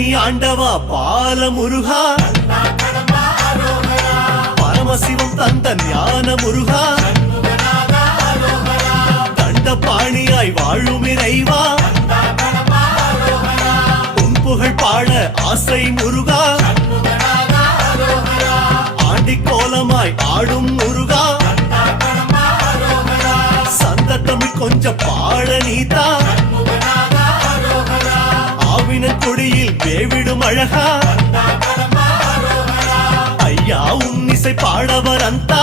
பழனி ஆண்டவா பால முருகா, பரமசிவம் தந்த ஞான முருகா, தண்டபாணியாய் வாழும் இறைவா, உன் புகழ் பாட ஆசை முருகா, ஆண்டி கோலமாய் ஆடும் முருகா, சந்த தமிழ் கொஞ்சம் பாட நீதா, ஆவினன் கொடியில் வேவிடும் அழகா, ஐயா உன் இசை பாடவர் அந்த